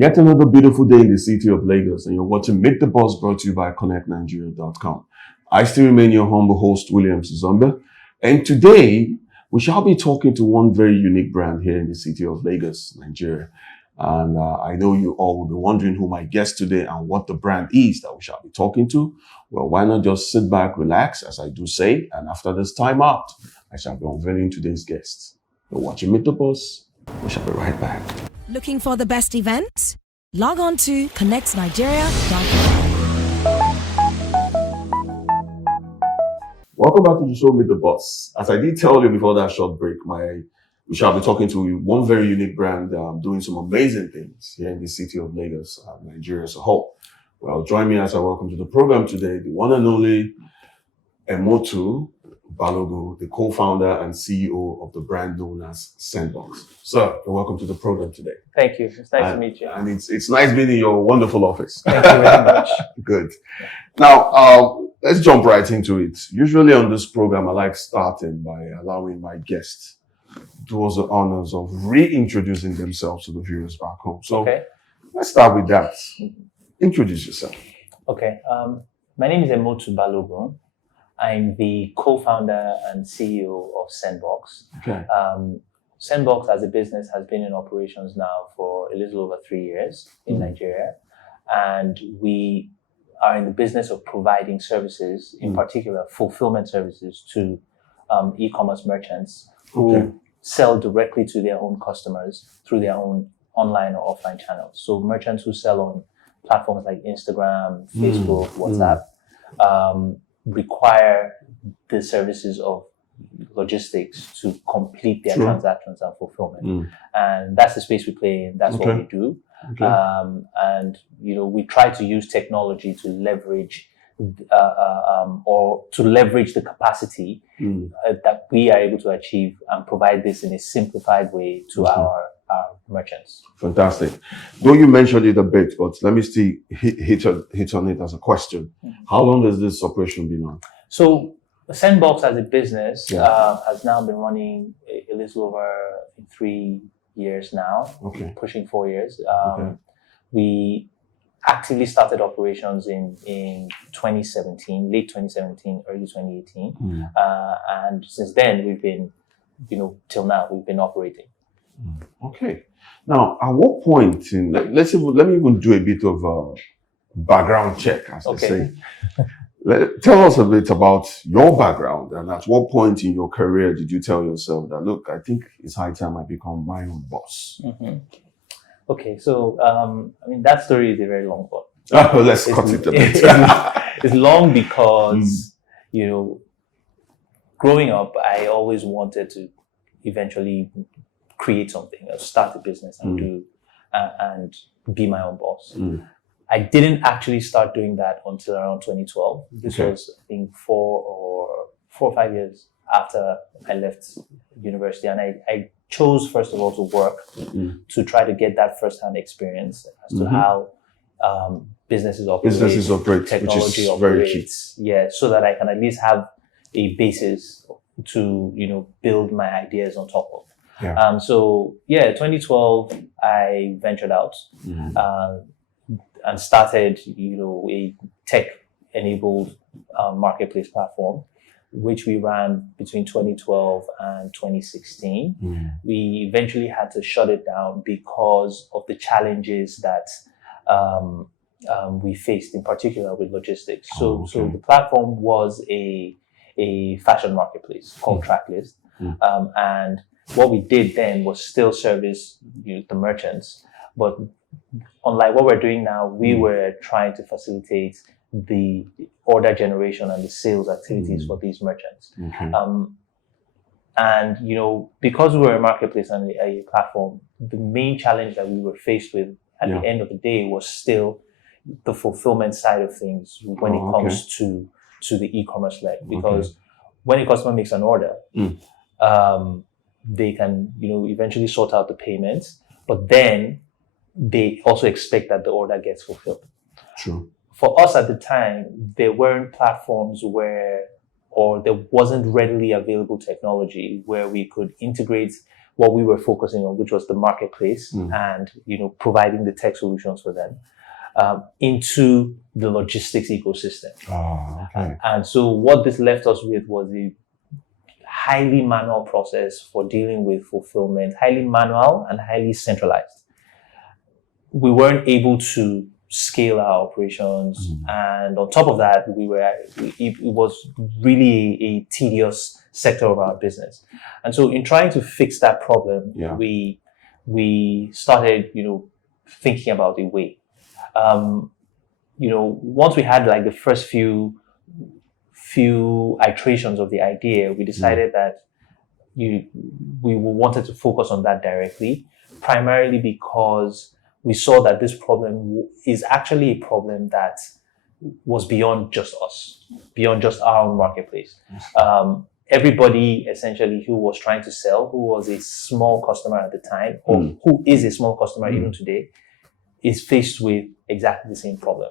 Yet another beautiful day in the city of Lagos, and you're watching Meet the Boss, brought to you by ConnectNigeria.com. I still remain your humble host, William Zombe, and today we shall be talking to one very unique brand here in the city of Lagos, Nigeria. And I know you all will be wondering who my guest today and what the brand is that we shall be talking to. Well, why not just sit back, relax, as I do say, and after this time out, I shall be unveiling today's guest. You're watching Meet the Boss. We shall be right back. Looking for the best events? Log on to ConnectNigeria.com. Welcome back to the show, Meet the Boss. As I did tell you before that short break, we shall be talking to one very unique brand doing some amazing things here in the city of Lagos, Nigeria as a whole. Well, join me as I welcome to the program today the one and only Emotu Balogun, the co-founder and CEO of the brand known as SendBox. Sir, you're welcome to the program today. Thank you. It's nice to meet you. And it's nice being in your wonderful office. Thank you very much. Good. Now, let's jump right into it. Usually on this program, I like starting by allowing my guests do us the honors of reintroducing themselves to the viewers back home. So let's start with that. Introduce yourself. Okay. My name is Emotu Balogun. I'm the co-founder and CEO of SendBox. Okay. SendBox as a business has been in operations now for a little over 3 years in Nigeria. And we are in the business of providing services, in particular fulfillment services to e-commerce merchants who sell directly to their own customers through their own online or offline channels. So merchants who sell on platforms like Instagram, Facebook, WhatsApp, require the services of logistics to complete their transactions and fulfillment. And that's the space we play in. That's what we do. And, you know, we try to use technology to leverage or to leverage the capacity that we are able to achieve and provide this in a simplified way to our merchants. Fantastic. Though you mentioned it a bit, but let me still hit on it as a question. How long has this operation been on? So SendBox as a business has now been running a little over 3 years now, pushing 4 years. We actively started operations in 2017, late 2017, early 2018. And since then, we've been, till now, we've been operating. Okay. Now, at what point let me even do a bit of a background check, as they say. Tell us a bit about your background, and at what point in your career did you tell yourself that, look, I think it's high time I become my own boss? Okay, so that story is a very long one. Let's cut it a bit. It's long because growing up, I always wanted to eventually create something, start a business and and be my own boss. I didn't actually start doing that until around 2012. This was, I think, 4 or 5 years after I left university. And I chose, first of all, to work to try to get that first-hand experience as to how businesses operate, technology operates. Yeah, so that I can at least have a basis to, build my ideas on top of. 2012, I ventured out and started, a tech-enabled marketplace platform, which we ran between 2012 and 2016. We eventually had to shut it down because of the challenges that we faced, in particular with logistics. So the platform was a fashion marketplace called Tracklist. And what we did then was still service the merchants, but unlike what we're doing now, we were trying to facilitate the order generation and the sales activities for these merchants. And because we were a marketplace and a platform, the main challenge that we were faced with at the end of the day was still the fulfillment side of things when it comes to the e-commerce leg. Because when a customer makes an order, they can eventually sort out the payments, but then they also expect that the order gets fulfilled. True. For us at the time, there weren't platforms or there wasn't readily available technology where we could integrate what we were focusing on, which was the marketplace and, providing the tech solutions for them, into the logistics ecosystem. Oh, okay. And so what this left us with was a highly manual process for dealing with fulfillment, highly manual and highly centralized. We weren't able to scale our operations, and on top of that, it was really a tedious sector of our business. And so in trying to fix that problem, we started, thinking about a way. Once we had like the first few iterations of the idea, we decided that we wanted to focus on that directly, primarily because we saw that this problem is actually a problem that was beyond just us, beyond just our own marketplace. Everybody essentially who was trying to sell, who was a small customer at the time, or who is a small customer even today, is faced with exactly the same problem.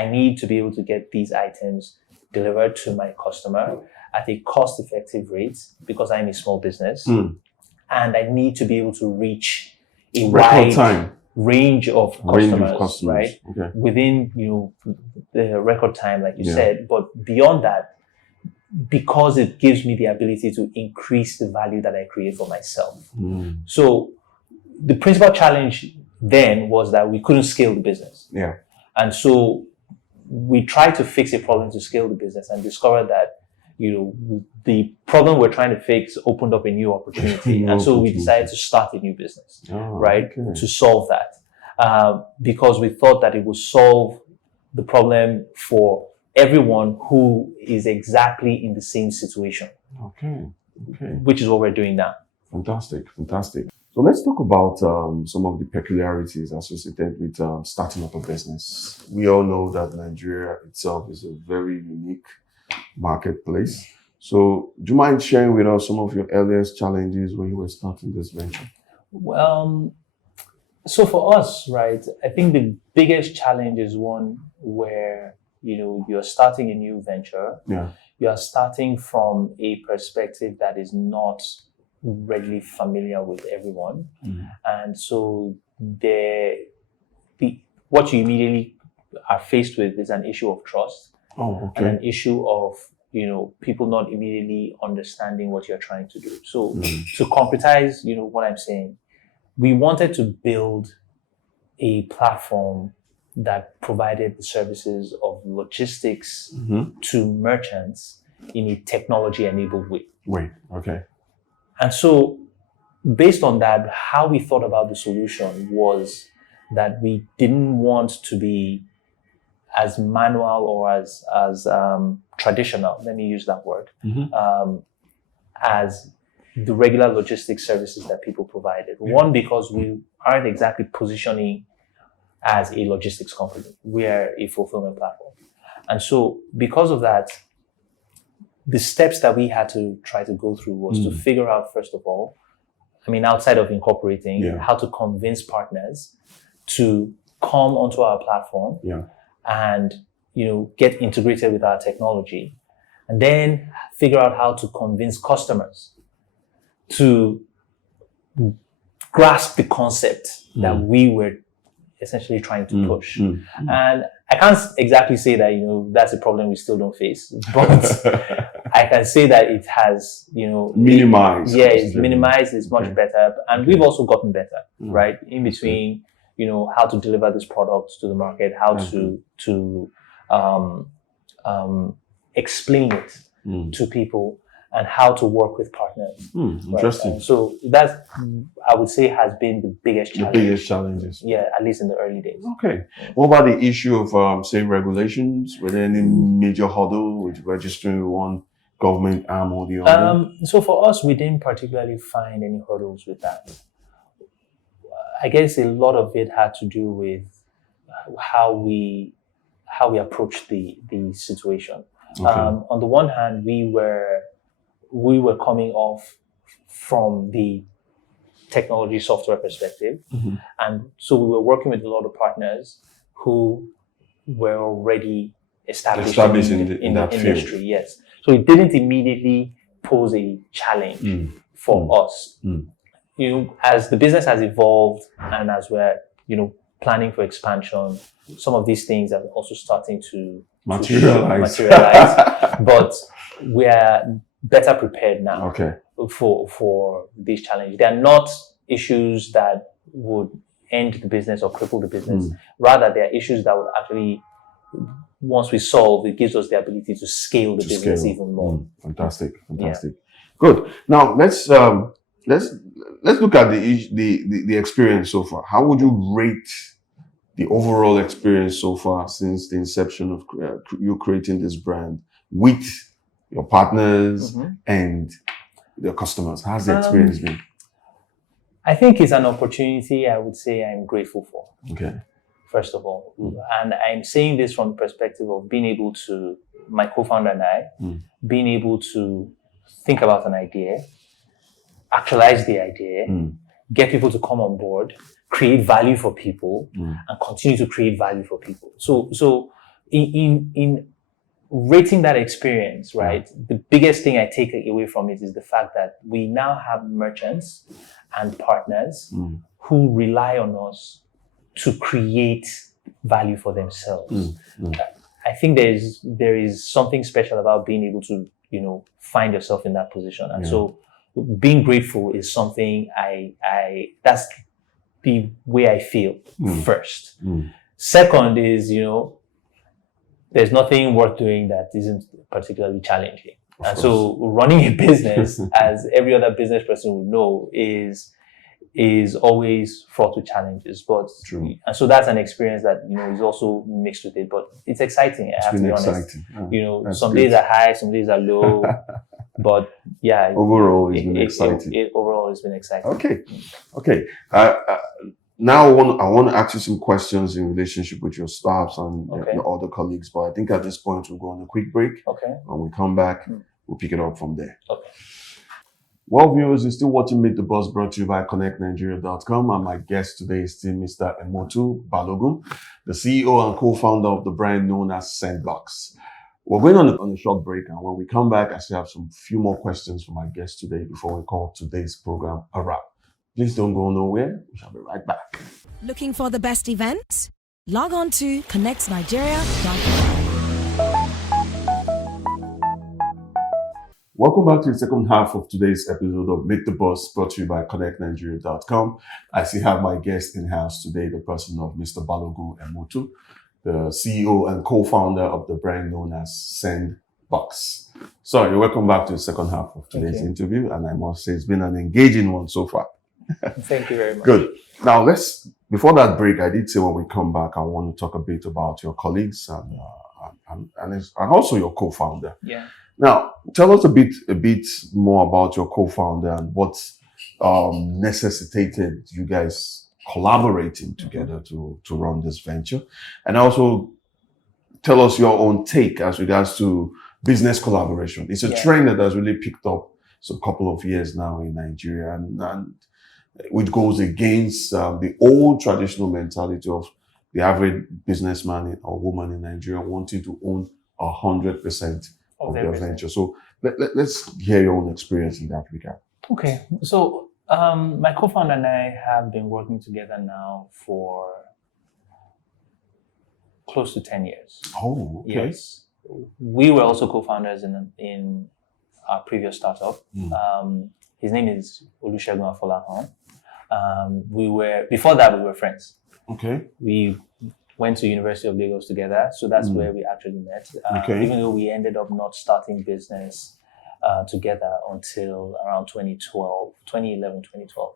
I need to be able to get these items delivered to my customer at a cost-effective rate because I'm a small business, and I need to be able to reach a wide range of customers, right? Okay. Within the record time, like you said, but beyond that, because it gives me the ability to increase the value that I create for myself. So the principal challenge then was that we couldn't scale the business. Yeah. And so we tried to fix a problem to scale the business and discovered that, the problem we're trying to fix opened up a new opportunity. And so we decided to start a new business, to solve that. Because we thought that it would solve the problem for everyone who is exactly in the same situation. Okay. Which is what we're doing now. Fantastic. So let's talk about some of the peculiarities associated with starting up a business. We all know that Nigeria itself is a very unique marketplace. So do you mind sharing with us some of your earliest challenges when you were starting this venture? Well, so for us, right, I think the biggest challenge is one where, you're starting a new venture. Yeah. You are starting from a perspective that is not readily familiar with everyone. And so what you immediately are faced with is an issue of trust. And an issue of, people not immediately understanding what you're trying to do. So to concretize, what I'm saying, we wanted to build a platform that provided the services of logistics to merchants in a technology-enabled way. Okay. And so based on that, how we thought about the solution was that we didn't want to be as manual or as traditional, let me use that word, as the regular logistics services that people provided. One, because we aren't exactly positioning as a logistics company. We are a fulfillment platform. And so because of that, the steps that we had to try to go through was to figure out, first of all, outside of incorporating, how to convince partners to come onto our platform and, get integrated with our technology, and then figure out how to convince customers to grasp the concept that we were essentially trying to push. And I can't exactly say that, that's a problem we still don't face, but I can say that it has, minimized. It's minimized, it's much better. And we've also gotten better, right? In between, how to deliver this product to the market, how to explain it to people, and how to work with partners. Interesting. Right? So that, I would say, has been the biggest challenge. The biggest challenges. Yeah, at least in the early days. Okay. What about the issue of, say, regulations? Were there any major hurdle with registering one government arm or the other? So for us, we didn't particularly find any hurdles with that. I guess a lot of it had to do with how we approached the situation. On the one hand, we were coming off from the technology software perspective. And so we were working with a lot of partners who were already established in that industry. Yes. So it didn't immediately pose a challenge for us. As the business has evolved and as we're, planning for expansion, some of these things are also starting to materialize. But we are better prepared now Okay. for these challenges. They are not issues that would end the business or cripple the business. Rather, they are issues that would actually, once we solve, it gives us the ability to scale the business even more. Fantastic. Good. Now let's look at the experience so far. How would you rate the overall experience so far since the inception of you creating this brand with your partners and your customers? How's the experience been? I think it's an opportunity I would say I'm grateful for. Okay. First of all. And I'm saying this from the perspective of being able to, my co-founder and I, being able to think about an idea, actualize the idea, get people to come on board, create value for people, and continue to create value for people. So in rating that experience, right, the biggest thing I take away from it is the fact that we now have merchants and partners who rely on us to create value for themselves. I think there is something special about being able to, find yourself in that position. And so being grateful is something that's the way I feel first. Second is, there's nothing worth doing that isn't particularly challenging. And so running a business, as every other business person would know, is always fraught with challenges. But and so that's an experience that is also mixed with it. But it's exciting. I have to be honest. Some days are high, some days are low. But overall it's been exciting. Overall it's been exciting. Okay. Now I want to ask you some questions in relationship with your staffs and your other colleagues. But I think at this point we'll go on a quick break. Okay. When we come back, we'll pick it up from there. Okay. Well, viewers, you're still watching Meet the Boss, brought to you by ConnectNigeria.com, and my guest today is still Mr. Emotu Balogun, the CEO and co-founder of the brand known as SendBox. We're going on a short break, and when we come back, I still have some few more questions for my guest today before we call today's program a wrap. Please don't go nowhere. We shall be right back. Looking for the best events? Log on to ConnectNigeria.com. Welcome back to the second half of today's episode of Meet the Boss, brought to you by ConnectNigeria.com. I still have my guest in-house today, the person of Mr. Balogun Emotu, the CEO and co-founder of the brand known as SendBox. So you're welcome back to the second half of today's interview, and I must say it's been an engaging one so far. Thank you very much. Good. Now before that break, I did say when we come back, I want to talk a bit about your colleagues and also your co-founder. Yeah. Now, tell us a bit more about your co-founder and what necessitated you guys collaborating together to run this venture, and also tell us your own take as regards to business collaboration. It's a trend that has really picked up a couple of years now in Nigeria, and which goes against the old traditional mentality of the average businessman or woman in Nigeria wanting to own 100% of their venture. So let's hear your own experience in that regard. Okay. So my co-founder and I have been working together now for close to 10 years. Oh, okay. Yes. We were also co-founders in our previous startup. His name is Olusegun Afolahan. Before that we were friends. Okay. We went to University of Lagos together, so that's where we actually met. Even though we ended up not starting business together until around 2011, 2012.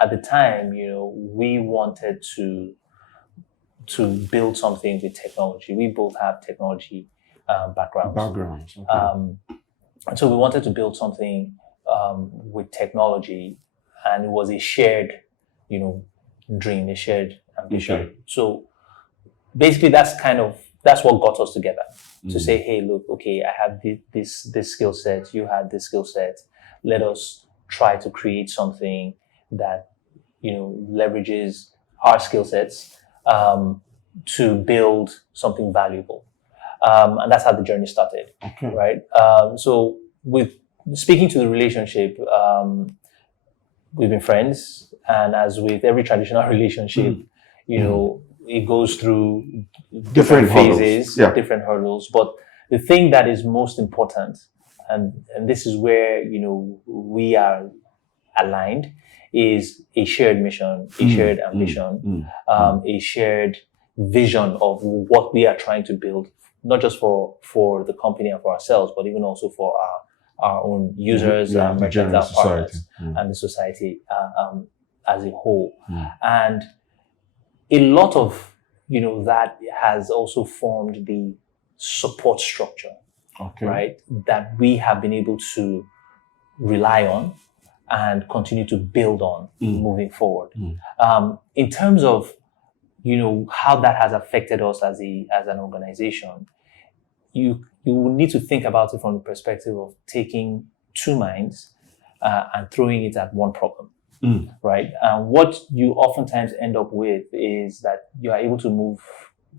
At the time, we wanted to build something with technology. We both have technology backgrounds. Okay. And so we wanted to build something with technology, and it was a shared, dream, a shared ambition. Okay. So basically that's what got us together, to say, hey, look, okay, I have this skill set, you have this skill set. Let us try to create something that, leverages our skill sets to build something valuable. And that's how the journey started. Okay. Right? So with speaking to the relationship, we've been friends, and as with every traditional relationship, you know, it goes through different phases, different hurdles. But the thing that is most important, and this is where, you know, we are aligned, is a shared mission, a shared ambition, a shared vision of what we are trying to build, not just for the company and for ourselves, but even also for our own users, merchants, our partners, and the society as a whole. And a lot of, you know, that has also formed the support structure, right, that we have been able to rely on and continue to build on moving forward. In terms of, you know, how that has affected us as an organization, you will need to think about it from the perspective of taking two minds and throwing it at one problem, right? And what you oftentimes end up with is that you are able to move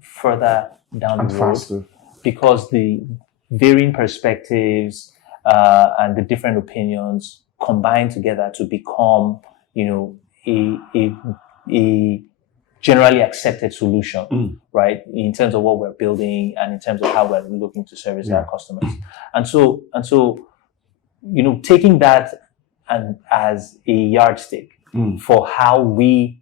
further down the road faster, because the varying perspectives and the different opinions combine together to become, you know, a generally accepted solution, right? In terms of what we're building and in terms of how we're looking to service our customers. And so, you know, taking that and as a yardstick for how we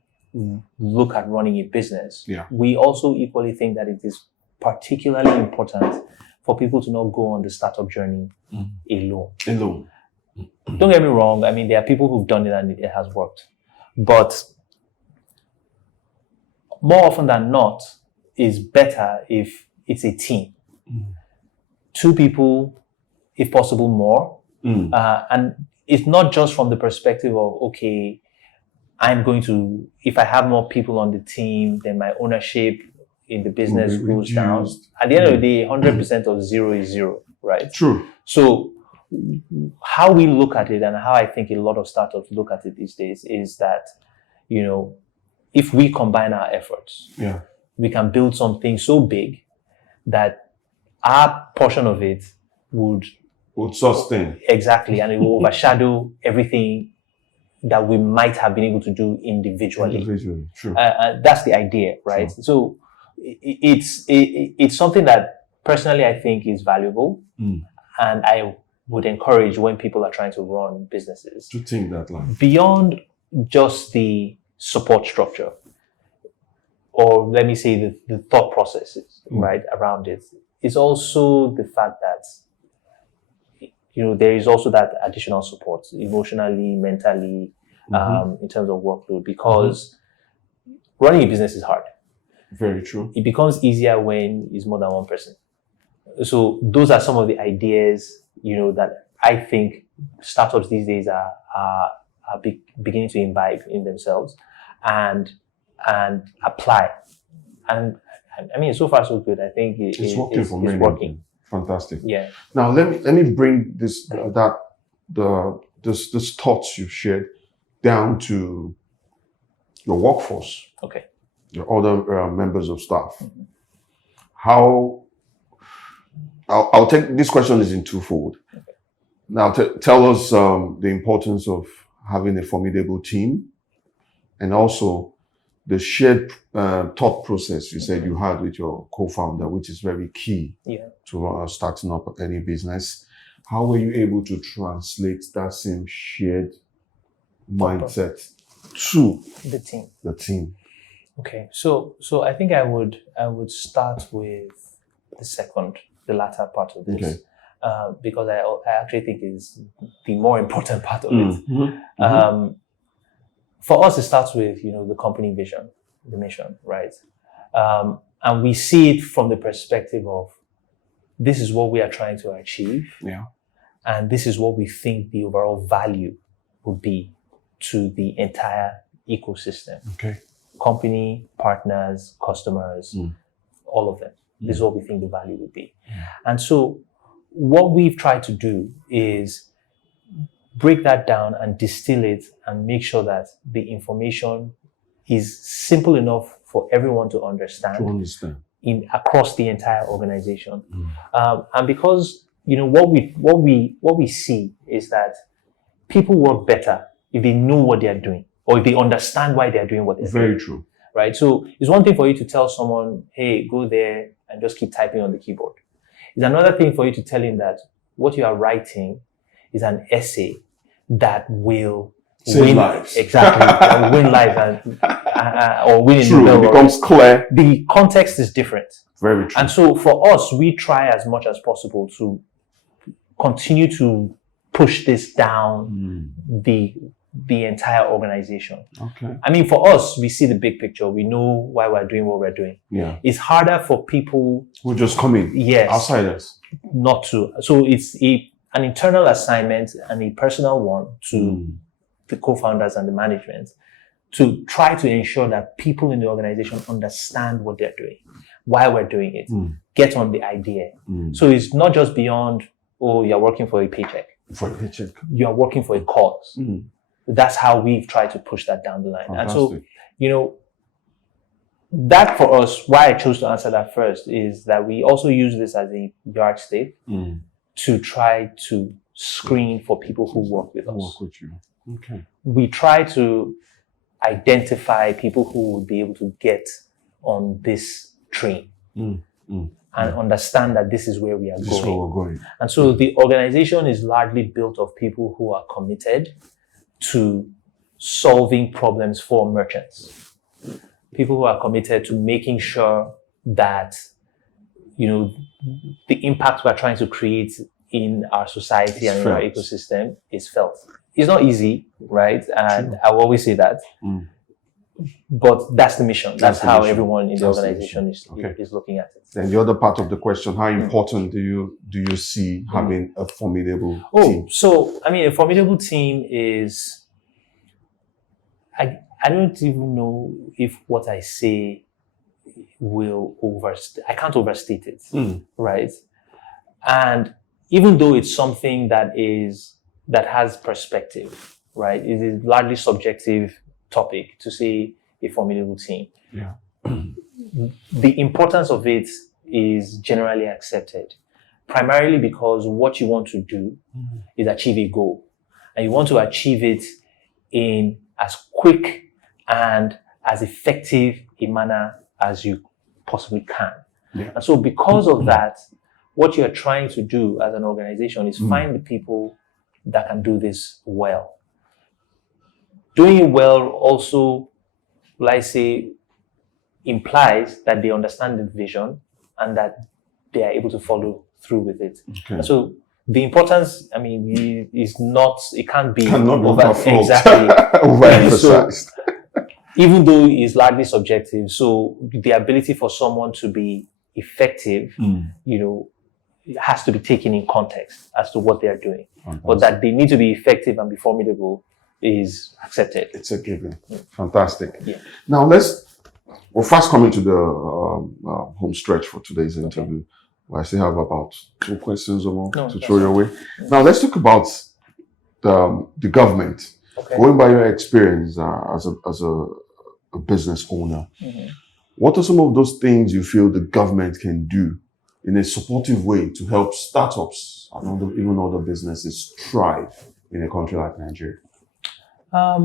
look at running a business, we also equally think that it is particularly important for people to not go on the startup journey alone. Don't get me wrong. I mean, there are people who've done it and it has worked, but more often than not, is better if it's a team. Two people, if possible more. And it's not just from the perspective of, okay, if I have more people on the team, then my ownership in the business goes down. At the end of the day, 100% of zero is zero, right? True. So how we look at it, and how I think a lot of startups look at it these days, is that, you know, if we combine our efforts, we can build something so big that our portion of it would sustain. Exactly, and it will overshadow everything that we might have been able to do individually. True. That's the idea, right? True. So it's something that personally I think is valuable, and I would encourage when people are trying to run businesses to think that line beyond just the support structure, or let me say the thought processes, right, around it. It's also the fact that, you know, there is also that additional support emotionally, mentally, in terms of workload, because running a business is hard. Very true. It becomes easier when it's more than one person. So those are some of the ideas, you know, that I think startups these days are beginning to imbibe in themselves and apply. And I mean, so far so good. I think it's working for me. It's working. Fantastic. Yeah. Now let me bring this thoughts you've shared down to your workforce. Okay. Your other members of staff. How? I'll take this question is in twofold. Okay. Now tell us the importance of having a formidable team, and also the shared thought process you said you had with your co-founder, which is very key to starting up any business. How were you able to translate that same shared mindset to the team? Okay, so I think I would start with the latter part of this, because I actually think is the more important part of it. For us, it starts with, you know, the company vision, the mission, right? And we see it from the perspective of, this is what we are trying to achieve. And this is what we think the overall value would be to the entire ecosystem. Company, partners, customers, all of them. This is what we think the value would be. And so what we've tried to do is break that down and distill it and make sure that the information is simple enough for everyone to understand. To understand. Across the entire organization. And because what we see is that people work better if they know what they are doing or if they understand why they are doing what they're doing. Very true. Right? So it's one thing for you to tell someone, hey, go there and just keep typing on the keyboard. It's another thing for you to tell him that what you are writing is an essay that will Save lives. Exactly. That will win lives or win in the True, it becomes clear. The context is different. Very true. And so for us, we try as much as possible to continue to push this down the entire organization. Okay. I mean, for us, we see the big picture. We know why we're doing what we're doing. Yeah. It's harder for people who just come in. Yes. Outsiders. Not to. So it's an internal assignment and a personal one to the co-founders and the management to try to ensure that people in the organization understand what they're doing, why we're doing it, get on the idea. So it's not just beyond, oh, you're working for a paycheck. For a paycheck. You're working for a cause. That's how we've tried to push that down the line. Fantastic. And so, that for us, why I chose to answer that first is that we also use this as a yardstick to try to screen for people who work with us. Work with you. Okay. We try to identify people who would be able to get on this train and understand that this is where we are This is where we're going. And so the organization is largely built of people who are committed to solving problems for merchants. People who are committed to making sure that, the impact we're trying to create in our society and in our ecosystem is felt. It's not easy, right? And I will always say that. But that's the mission. That's how everyone in the organization is looking at it. Then the other part of the question, how important do you see having a formidable team? So, I mean, a formidable team is, I don't even know if what I say I can't overstate it, right? And even though it's something that has perspective, right? It is largely subjective topic to say a formidable team. Yeah. The importance of it is generally accepted, primarily because what you want to do is achieve a goal, and you want to achieve it in as quick and as effective a manner as you possibly can. Yeah. And so because of that, what you're trying to do as an organization is find the people that can do this well. Doing it well also, like I say, implies that they understand the vision and that they are able to follow through with it. Okay. So the importance, I mean, is not, it can't be overflowed. Exactly. Overemphasized. So, even though it's largely subjective, so the ability for someone to be effective, it has to be taken in context as to what they are doing. Fantastic. But that they need to be effective and be formidable is accepted. It's a given. Fantastic. Yeah. Now we're fast coming to the home stretch for today's interview. I still have about 2 questions or more to throw your way. Now let's talk about the government. Okay. Going by your experience as a business owner, what are some of those things you feel the government can do in a supportive way to help startups and even other businesses thrive in a country like Nigeria? I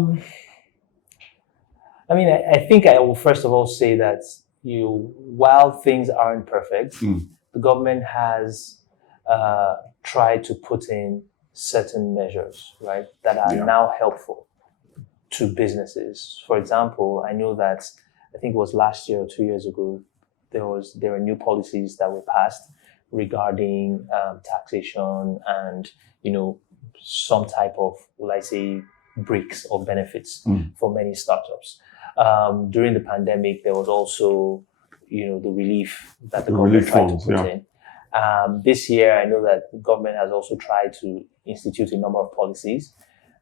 mean, I think I will first of all say that while things aren't perfect, the government has tried to put in certain measures, right, that are now helpful to businesses. For example, I know that I think it was last year or 2 years ago, there were new policies that were passed regarding taxation and some type of, let's say, breaks or benefits for many startups. During the pandemic, there was also the relief that the government tried to put in. This year, I know that the government has also tried to institute a number of policies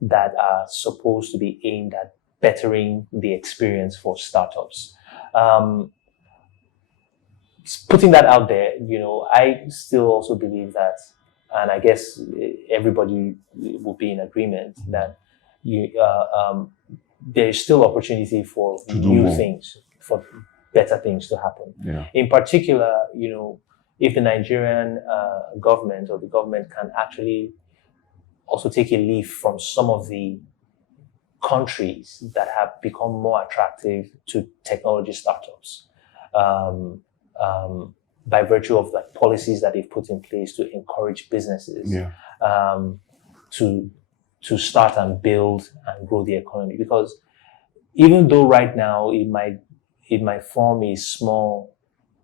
that are supposed to be aimed at bettering the experience for startups. Putting that out there, I still also believe that, and I guess everybody will be in agreement that there is still opportunity for new things, for better things to happen. Yeah. In particular, if the Nigerian government or the government can actually also take a leaf from some of the countries that have become more attractive to technology startups, by virtue of like policies that they've put in place to encourage businesses to start and build and grow the economy. Because even though right now it might form a small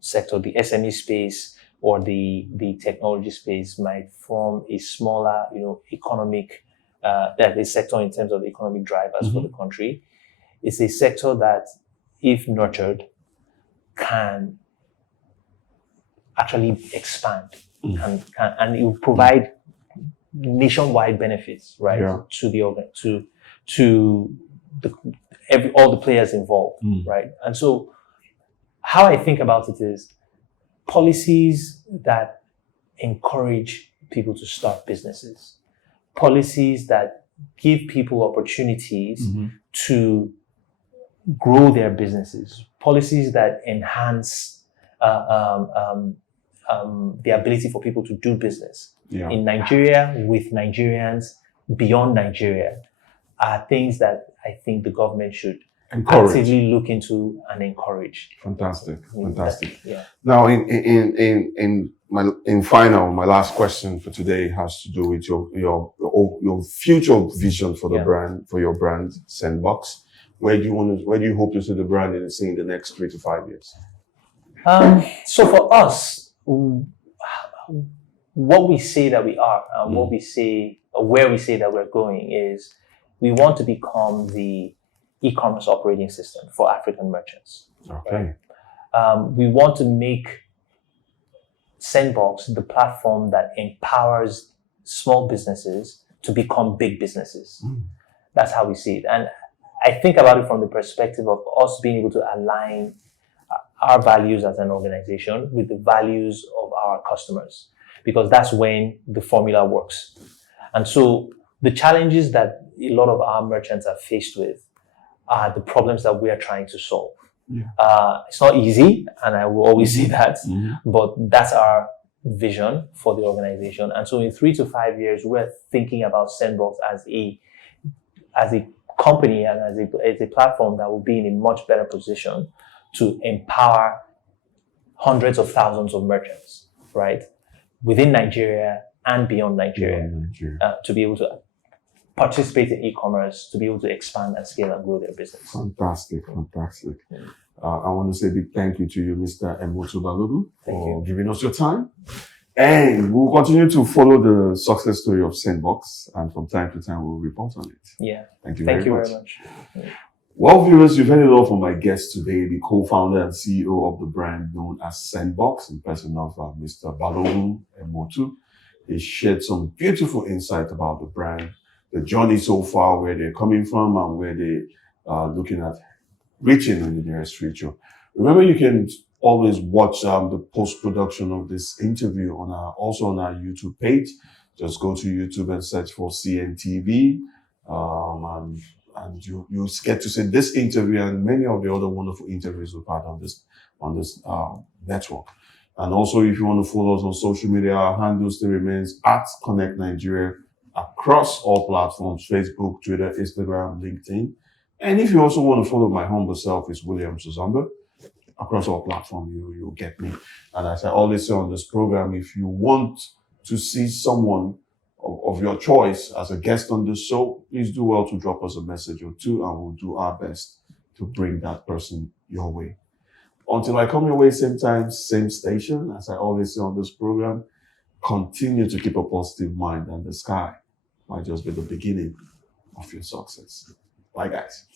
sector, the SME space or the technology space might form a smaller, economic that is sector in terms of economic drivers for the country. It's a sector that, if nurtured, can actually expand and it will provide nationwide benefits, right? Yeah. To all the players involved, right? And so, how I think about it is policies that encourage people to start businesses, policies that give people opportunities to grow their businesses, policies that enhance the ability for people to do business in Nigeria with Nigerians beyond Nigeria are things that I think the government should actively look into and encourage. Fantastic. Yeah. Now, my last question for today has to do with your future vision for the brand, for your brand, SendBox. Where do you hope to see the brand in the next 3 to 5 years? So for us, what we say that we are, and what we say, or where we say that we're going is, we want to become the e-commerce operating system for African merchants. Okay. Right? We want to make SendBox the platform that empowers small businesses to become big businesses. That's how we see it. And I think about it from the perspective of us being able to align our values as an organization with the values of our customers, because that's when the formula works. And so the challenges that a lot of our merchants are faced with are the problems that we are trying to solve. It's not easy, and I will always say that, but that's our vision for the organization. And so in 3 to 5 years, we're thinking about SendBox as a company and as a platform that will be in a much better position to empower hundreds of thousands of merchants, right, within Nigeria and beyond Nigeria, to be able to participate in e-commerce, to be able to expand and scale and grow their business. Fantastic. I want to say a big thank you to you, Mr. Emotu Balogun, for giving us your time. And we'll continue to follow the success story of SendBox, and from time to time we'll report on it. Yeah. Thank you very much. Yeah. Well, viewers, you've heard it all from my guest today, the co-founder and CEO of the brand known as SendBox, in person of Mr. Balogun Emotu. He shared some beautiful insight about the brand, the journey so far, where they're coming from, and where they are looking at reaching in the nearest future. Remember, you can always watch the post-production of this interview also on our YouTube page. Just go to YouTube and search for Cntv, and you get to see this interview and many of the other wonderful interviews we've had on this network. And also, if you want to follow us on social media, our handle still remains @Connect Nigeria across all platforms: Facebook, Twitter, Instagram, LinkedIn. And if you also want to follow my humble self, it's William Suzamba. Across all platforms, you'll get me. And as I always say on this program, if you want to see someone of your choice as a guest on this show, please do well to drop us a message or two, and we'll do our best to bring that person your way. Until I come your way, same time, same station, as I always say on this program, continue to keep a positive mind, and the sky might just be the beginning of your success. Bye, guys.